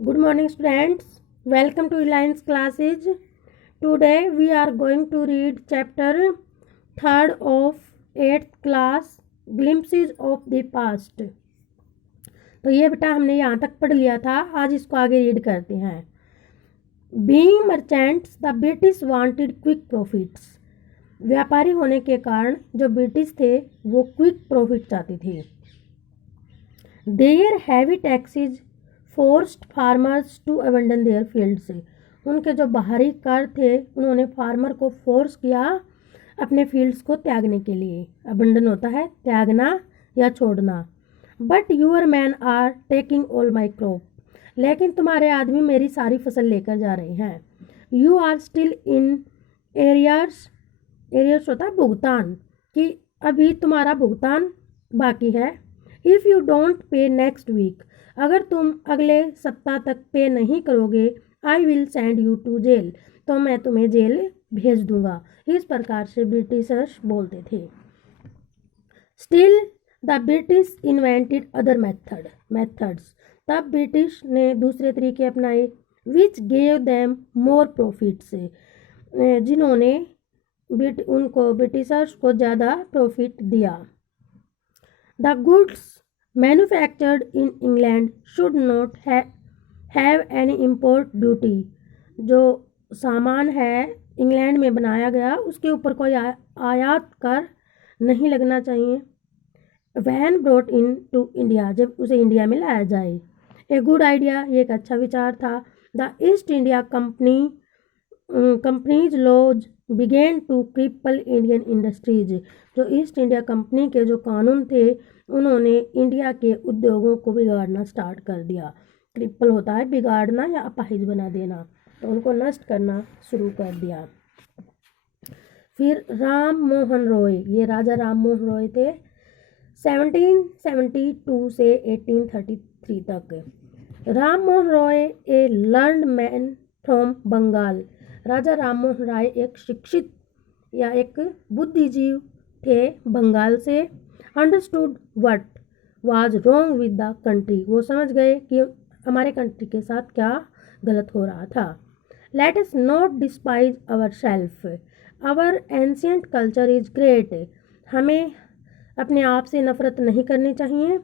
Good morning, students. Welcome to Reliance classes. Today we are going to read chapter 3rd of 8th class, Glimpses of the Past. तो ये बेटा हमने यहाँ तक पढ़ लिया था, आज इसको आगे रीड करते हैं. Being merchants, the British wanted quick profits. व्यापारी होने के कारण जो ब्रिटिश थे वो क्विक प्रॉफिट चाहते थे. Their heavy taxes forced farmers to abandon their fields. उनके जो बाहरी कर थे उन्होंने फार्मर को फोर्स किया अपने फील्ड्स को त्यागने के लिए. अबंडन होता है त्यागना या छोड़ना. But your man are taking all my crop. लेकिन तुम्हारे आदमी मेरी सारी फसल लेकर जा रहे हैं. You are still in arrears. Arrears होता है भुगतान, कि अभी तुम्हारा भुगतान बाकी है. If you don't pay next week, अगर तुम अगले सप्ताह तक पे नहीं करोगे, I will send you to jail, तो मैं तुम्हें जेल भेज दूंगा. इस प्रकार से ब्रिटिशर्स बोलते थे. Still the British invented other methods. तब ब्रिटिश ने दूसरे तरीके अपनाए. Which gave them more profits, जिन्होंने उनको ब्रिटिशर्स को ज़्यादा प्रॉफिट दिया. The goods manufactured in England should not have any import duty. जो सामान है इंग्लैंड में बनाया गया उसके ऊपर कोई आयात कर नहीं लगना चाहिए. When brought into India, जब उसे इंडिया में लाया जाए. ए गुड आइडिया, ये एक अच्छा विचार था. The East India company's laws began to cripple Indian industries. जो ईस्ट इंडिया कंपनी के जो कानून थे उन्होंने इंडिया के उद्योगों को बिगाड़ना स्टार्ट कर दिया. क्रिपल होता है बिगाड़ना या अपाहिज बना देना, तो उनको नष्ट करना शुरू कर दिया. फिर राम मोहन रॉय, ये राजा राम मोहन रॉय थे 1772 से 1833 तक. राम मोहन रॉय ए लर्नड मैन फ्रॉम बंगाल. राजा राम मोहन राय एक शिक्षित या एक बुद्धिजीव थे बंगाल से. Understood what was wrong with the country, वो समझ गए कि हमारे कंट्री के साथ क्या गलत हो रहा था. Let us not despise our self, our ancient culture is great. हमें अपने आप से नफ़रत नहीं करनी चाहिए,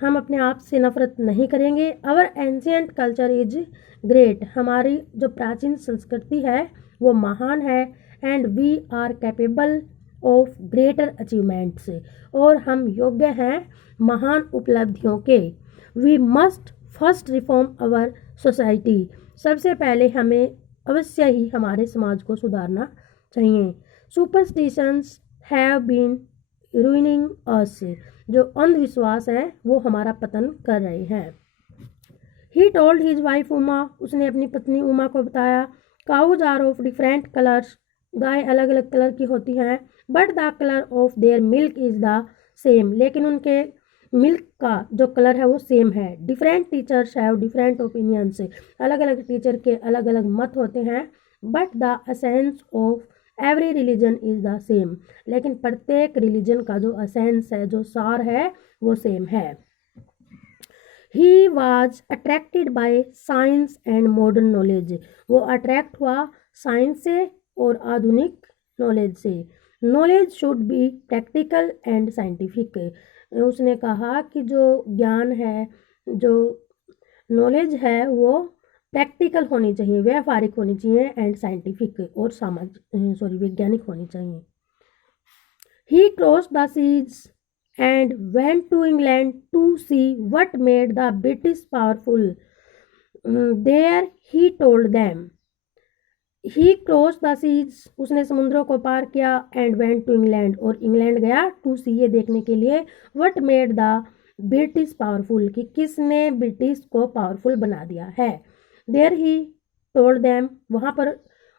हम अपने आप से नफ़रत नहीं करेंगे. Our ancient culture is great, हमारी जो प्राचीन संस्कृति है वो महान है. And we are capable of greater achievements, और हम योग्य हैं महान उपलब्धियों के. We must first reform our society, सबसे पहले हमें अवश्य ही हमारे समाज को सुधारना चाहिए. Superstitions have been ruining us, जो अंधविश्वास है वो हमारा पतन कर रहे हैं. He told his wife Uma, उसने अपनी पत्नी उमा को बताया. Cows are of different colours, गाय अलग अलग कलर की होती हैं. But the colour of their milk is the same, लेकिन उनके मिल्क का जो कलर है वो सेम है. Different teachers have different opinions, अलग अलग टीचर के अलग अलग मत होते हैं. But the essence of every religion is the same, लेकिन प्रत्येक रिलीजन का जो एसेंस है, जो सार है, वो सेम है. He was attracted by science and modern knowledge, वो अट्रैक्ट हुआ साइंस से और आधुनिक नॉलेज से. Knowledge should be practical and scientific, उसने कहा कि जो ज्ञान है, जो नॉलेज है वो प्रैक्टिकल होनी चाहिए, व्यावहारिक होनी चाहिए, एंड साइंटिफिक और वैज्ञानिक होनी चाहिए. He cross the seas and went to England to see what made the British powerful. There he told them. He crossed the seas, उसने समुद्रों को पार किया. and went to England, और इंग्लैंड गया. to see, ये देखने के लिए. what made the British powerful, कि किसने ब्रिटिश को पावरफुल बना दिया है. there he told them, वहाँ पर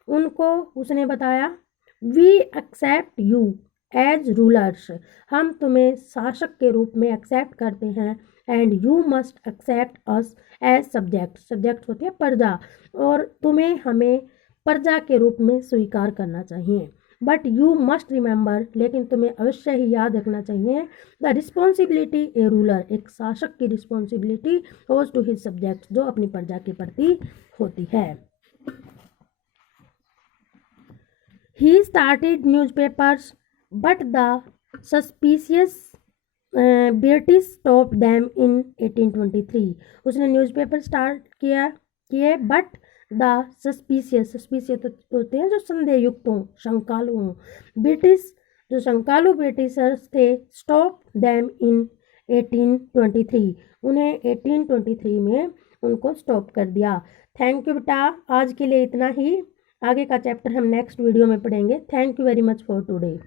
उनको उसने बताया. we accept you as rulers, हम तुम्हें शासक के रूप में एक्सेप्ट करते हैं. And you must accept us as subject, subject होते हैं प्रजा, और तुम्हें हमें प्रजा के रूप में स्वीकार करना चाहिए. बट यू मस्ट रिमेंबर, लेकिन तुम्हें अवश्य ही याद रखना चाहिए, द रिस्पॉन्सिबिलिटी ए रूलर, एक शासक की responsibility owes to his subject, जो अपनी प्रजा के प्रति होती है। He started newspapers, but the suspicious British stopped them in 1823. उसने न्यूज़पेपर स्टार्ट किए बट द सस्पिशियस होते हैं जो संदेह युक्त हों, शंकालु हों, ब्रिटिश जो शंकालु ब्रिटिशर्स थे, स्टॉप दैम इन 1823, उन्हें 1823 में उनको स्टॉप कर दिया। थैंक यू बेटा, आज के लिए इतना ही। आगे का चैप्टर हम नेक्स्ट वीडियो में पढ़ेंगे। Thank you very much for today.